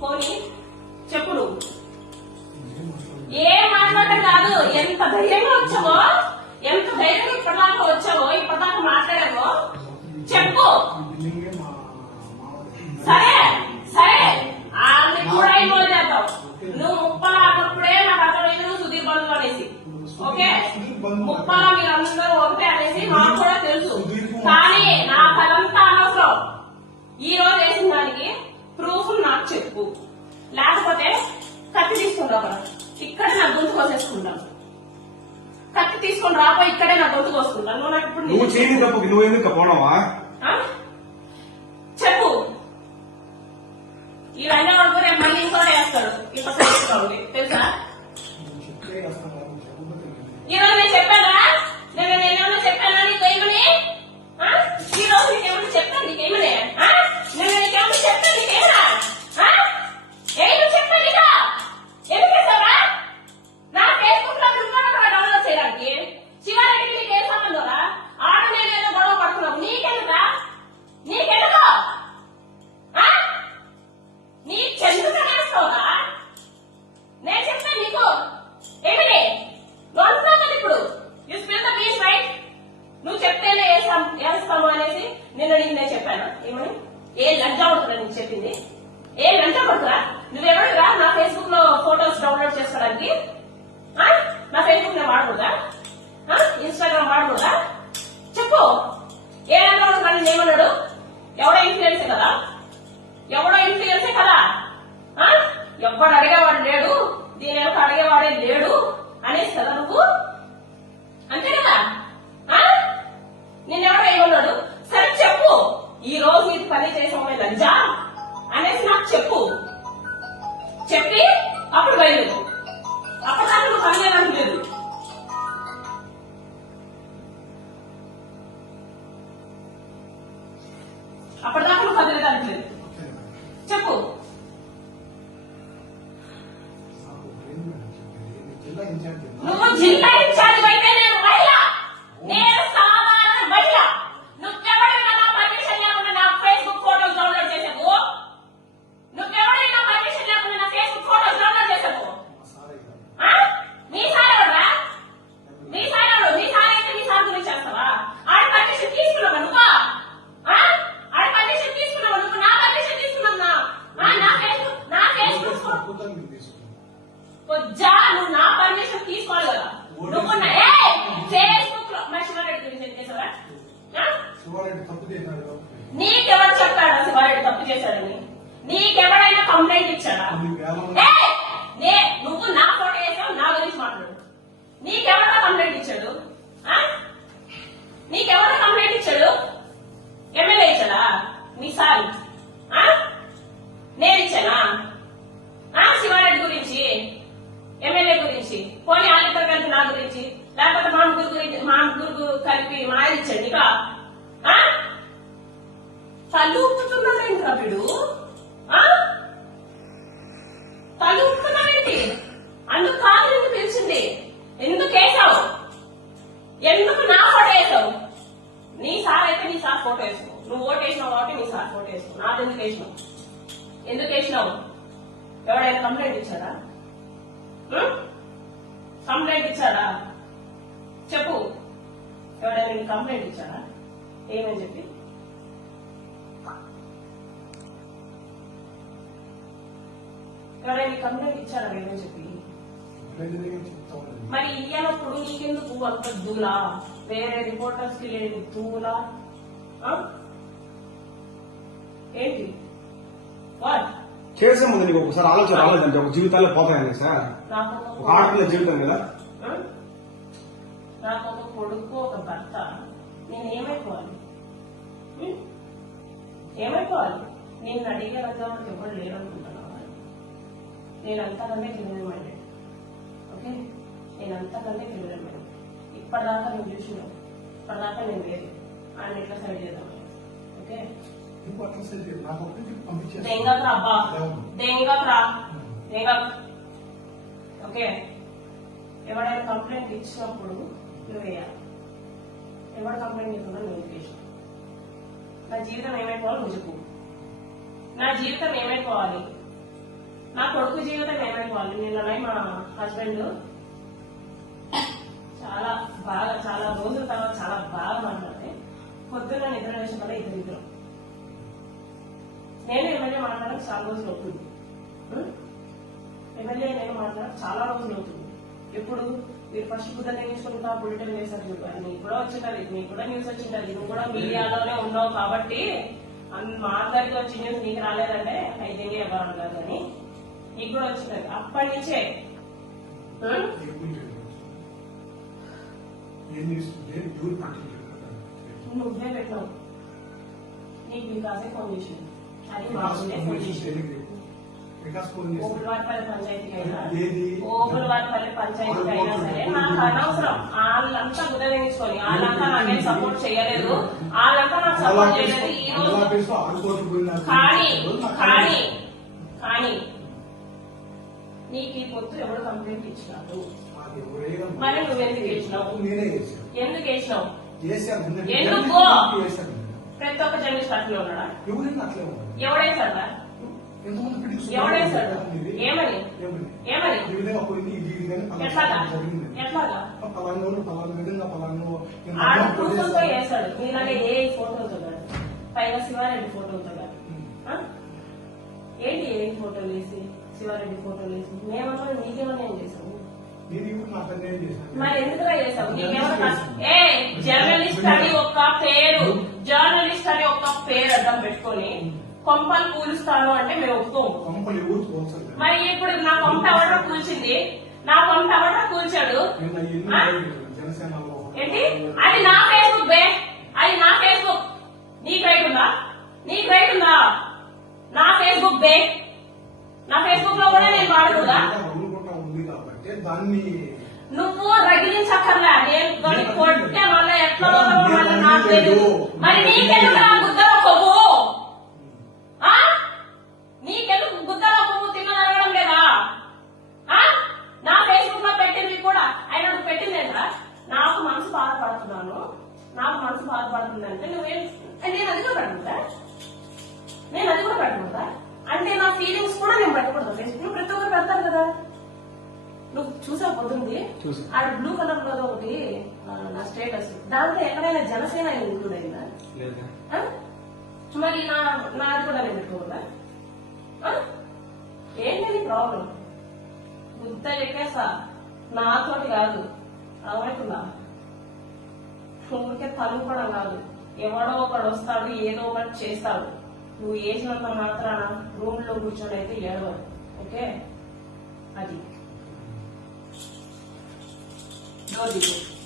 పోనీ చెప్పు నువ్వు ఏం మాట్లాడటం కాదు. ఎంత ధైర్యంగా వచ్చావో, ఎంత ధైర్యంగా ఇప్పటిదాకా వచ్చావో, ఇప్పటిదాకా మాట్లాడావో చెప్పు. సరే సరే అది కూడా ఇన్వాల్వ్ చేద్దాం. నువ్వు ముప్పలా అన్నప్పుడే నాకు అర్థమైంది నువ్వు సుధీర్ బంధువు అనేసి. ఓకే, ముప్పలా మీరందరూ ఒకటే అనేసి మాకు కూడా తెలుసు. కానీ నా కదంతా అనవసరం. ఈ రోజు వేసిన దానికి ప్రూఫ్ నాకు చెప్పు, లేకపోతే కత్తి తీసుకుంటావు కదా, ఇక్కడే నా గొంతు కోసేసుకుంటాను. కత్తి తీసుకొని రాబోయి ఇక్కడే నా గొంతు కోసుకుంటాను. నువ్వు నాకు చెప్పు. ఈ రంగా వరకు రేపు మళ్ళీ ఇంకో వేస్తాడు. ఇంకో సైడ్ తెలుసా? ఈరోజు నేను చెప్పానా? నేనేమన్నా చెప్పానా నీకేమని? ఈ రోజు నీకేమన్నా చెప్పాను నీకేమని? నేను నీకేమన్నా చెప్పాను నీకేమన్నా? నువ్వు చెప్పాను ఇక ఎందుకు చేస్తావా? నా ఫేస్బుక్ లో డౌన్లోడ్ చేయడానికి శివారెడ్డికి నీకు ఏం సంబంధంరా? ఆడ నేనేదో గొడవ పడుతున్నావు. నీకెందుకా? నీకెందుకో నీకెందుకు వేస్తావురా? నేను చెప్తాను నీకు ఏమిటి నువ్వు అంటున్నావు కదా ఇప్పుడు. You spill the beach right. నువ్వు చెప్తేనే వేస్తాము అనేసి నిన్న నీకు నేను చెప్పాను. ఏమని? ఏ లంచా పడుతురా నీకు చెప్పింది? ఏ లంచా పడుతురా? నువ్వెవరుగా నా ఫేస్బుక్ లో ఫోటోస్ డౌన్లోడ్ చేసుకోవడానికి? నా ఫేస్బుక్ నేను వాడకూడదా? ఇన్స్టాగ్రామ్ వాడకూడదా? చెప్పు. ఏ లంచా పడుతున్నా? నేను ఏమన్నాడు? ఎవడో ఇన్ఫ్లుయెన్సే కదా, ఎవడో ఇన్ఫ్లుయెన్సే కదా. ఎవడు అడిగేవాడు లేడు, దీని యొక్క అడిగేవాడే లేడు అనేసి కదా నువ్వు. అంతే కదా? నిన్నెవడో ఏమన్నాడు? సరే చెప్పు. ఈ రోజు ఇది పని చేసామే లంజా అనేసి నాకు చెప్పు. చెప్పి అప్పుడు బయలుదేరు. అప్పటిదాకా నువ్వు పని చేయడానికి లేదు. అప్పటిదాకా నువ్వు పని చేయడానికి లేదు. చెప్పు. నువ్వు జిల్లా ఇన్ఛార్జ్ అయితే నేను మహిళ, నేను సాధారణ మహిళ. నువ్వెవడైనా నా పర్మిషన్ లేకుండా నా ఫేస్బుక్ ఫోటోస్ డౌన్లోడ్ చేసావు? నువ్వెవడైనా పర్మిషన్ లేకుండా నా ఫేస్బుక్ ఫోటోస్ డౌన్లోడ్ చేసావు? నీ సార్ ఎవడరా? నీ సార్ ఎవడు? నీ సార్ అయితే నీ సార్ గురించి చేస్తావా? ఆడ పర్మిషన్ తీసుకున్నావా నువ్వు? ఆడ పర్మిషన్ తీసుకున్నావా నువ్వు? నా పర్మిషన్ తీసుకున్నావు. నా ఫేస్బుక్ కొజ్జా నువ్వు నా పర్మిషన్ తీసుకోవాలి కదా. నువ్వు ఫేస్బుక్ లో మా శివారెడ్డి గురించి చేసావా? నీకెవరు చెప్పాడా శివారెడ్డి తప్పు చేశాడని? నీకెవడైనా కంప్లైంట్ ఇచ్చాడా? నువ్వు నా ఫోటో వేసావు, నా గురించి మాట్లాడు. నీకెవరైనా కంప్లైంట్ ఇచ్చాడు? నీకెవరైనా కంప్లైంట్ ఇచ్చాడు? ఎమ్మెల్యే ఇచ్చాడా? మీ సార్ నేను ఇచ్చానా? శివారెడ్డి గురించి, ఎమ్మెల్యే గురించి, పోనీ వాళ్ళిద్దరు కలిపి నా గురించి, లేకపోతే మా ముగ్గురు కలిపి మా ఆయన ఇచ్చాడు నీకా? తల్లు ఊపుతున్నాడేంటి వీడు? తల్లు ఊపుతున్నాడేంటి? అందుకు కాదు ఎందుకు పిలిచింది? ఎందుకు వేసావు? ఎందుకు నా ఫోటో వేసావు? నీ సార్ అయితే నీ సార్ ఫోటో వేసావు. నువ్వు ఓటు వేసినావు కాబట్టి నీ సార్ ఫోటో వేసావు. నాది ఎందుకు వేసినావు? ఎందుకు వేసినావు? ఎవడైనా కంప్లైంట్ ఇచ్చాడా? కంప్లైంట్ ఇచ్చాడా? చెప్పు. ఎవడైనా కంప్లైంట్ ఇచ్చాడా? ఏమని చెప్పి? ఎవరైనా కంప్లైంట్ ఇచ్చాడా? ఏమని చెప్పి? మరి ఇయ్యనప్పుడు నీకెందుకు అంత దూలా? వేరే రిపోర్టర్స్ కి లేదు దూలా? ఏంటి చేసే ముందు నీకు ఒకసారి ఆలోచన రాలేదంటే ఒక జీవితాల్లో పోతాయని సార్. ఒక ఆడపిల్ల జీవితం కదా. నాకు ఒక కొడుకు, ఒక భర్త. నేను ఏమైపోవాలి? ఏమైపోవాలి? నేను అడిగే రంగంలో ఎవరు లేరనుకుంటున్నాను. నేను అంతకంటే క్రిమినల్ మైండెడ్. ఓకే, నేను అంతకంటే క్రిమినల్ మైండెడ్. ఇప్పటిదాకా నేను చూసినావు, ఇప్పటిదాకా నేను లేదు. ఆయన ఎట్లా సైడ్ చేద్దాం? ఓకే, దెంగరా అబ్బా, దెంగరా. ఓకే, ఎవరైనా కంప్లైంట్ ఇచ్చినప్పుడు నువ్వు వేయాలి. ఎవరు కంప్లైంట్ ఇస్తున్నా నేను చేసిన నా జీవితం ఏమైపోవాలి నువ్వు చెప్పు. నా జీవితం ఏమైపోవాలి, నా కొడుకు జీవితం ఏమైపోవాలి. నిన్న మా హస్బెండ్ చాలా రోజుల తర్వాత చాలా బాగా మాట్లాడితే పొద్దున్న నిద్ర వేసిన వల్ల ఇద్దరు నేను ఎమ్మెల్యే మాట్లాడడం చాలా రోజులు అవుతుంది. ఎమ్మెల్యే నేను మాట్లాడడం చాలా రోజులు అవుతుంది. ఎప్పుడు మీరు ఫస్ట్ బుద్ధ తెగించుకుంటా బుల్లెటిన్ వేసారు చూడాలి, నీకు కూడా వచ్చింటది, నీకు కూడా న్యూస్ వచ్చింటది, నువ్వు కూడా మీడియాలోనే ఉన్నావు కాబట్టి మా అందరికి వచ్చి న్యూస్ నీకు రాలేదంటే అయితే ఎవరు కాదు అని నీకు కూడా వచ్చింటది. అప్పటి నుంచే నువ్వే పెట్టినావు. నీకు వికాసే ఫోన్ చేసింది, అది బాగుండే ఫోన్ చేసింది. ఓబులవారిపల్లి పంచాయతీకి అయినా సరే నాకు అనవసరం. వాళ్ళంతా బుద్ధ తెగించుకొని వాళ్ళంతా నాకేం సపోర్ట్ చేయలేదు, వాళ్ళంతా నాకు సపోర్ట్ చేయలేదు. ఈ రోజు కానీ నీకు ఈ పొత్తు ఎవరు కంప్లైంట్ ఇచ్చినారు, మరి నువ్వు ఎందుకు వేసినావు? ఎందుకు వేసినావు? ఎందుకు? ప్రతి ఒక్క జర్నలిస్ట్ అట్లే ఉన్నాడా? ఎవడేసాడా? ఎవడేసాడు? ఏమని ఎట్లాగా ఆడ ప్రూఫ్తో వేసాడు. మీలాగే ఏ ఫోటోతో కాదు, పైగా శివారెడ్డి ఫోటోతో కాదు. ఏంటి ఏ ఫోటోలు వేసి శివారెడ్డి ఫోటోలు వేసి మేమన్నా నీకేమన్నా ఏం చేసావు? మరి ఎందుకుగా చేసావు? నీకేమన్నా జర్నలిస్ట్ అని ఒక పేరు అడ్డం పెట్టుకొని కొంపలు కూలుస్తాను అంటే మేము ఒప్పుకోము. మరి ఇప్పుడు నా కొంప ఎవడో కూల్చింది, నా కొంప ఎవడో కూల్చాడు ఏంటి? అది నా ఫేస్బుక్ బే, అది నా ఫేస్బుక్. నీకు రైట్ ఉందా? నీకు రైట్ ఉందా? నా ఫేస్బుక్ బే, నా ఫేస్బుక్ లో కూడా నేను వాడకూడదా? నువ్వు రగిలించక్కర్లా, నేను కొట్టే మళ్ళీ ఎట్లా మళ్ళీ నాకు తెలియదు. మరి నీకెందుకు నా గుద్దలో కొవ్వు? నీకెందుకు గుద్దలో కొవ్వు తిన్నదనడం లేదా? నా ఫేస్బుక్ లో పెట్టింది కూడా ఆయన పెట్టింది ఏంటా? నాకు మనసు బాధపడుతున్నాను, నాకు మనసు బాధపడుతుందంటే నువ్వేం నేను అది కూడా పెట్టకూడదా? అంటే నా ఫీలింగ్స్ కూడా నేను పెట్టకూడదు. ఫేస్బుక్ ప్రతి ఒక్కరు పెడతారు కదా. నువ్వు చూసా పొద్దుంది ఆడ బ్లూ కలర్ లో ఒకటి నా స్టేటస్, దాంట్లో ఎక్కడైనా జనసేన ఇంక్లూడ్ అయిందా? మరి నాది కూడా నేను పెట్టుకోవాలా? ఏంటది ప్రాబ్లం? గుద్ద ఎక్కేసా నాతోటి కాదు, అర్థమవుతుందా? ఊరికే తలుపడం కాదు, ఎవడో ఒకడు వస్తాడు ఏదో ఒకటి చేస్తాడు. నువ్వు వేసినంత మాత్రాన రూమ్ లో కూర్చొని అయితే ఏడవరు. ఓకే, అది డోర్ దిగు.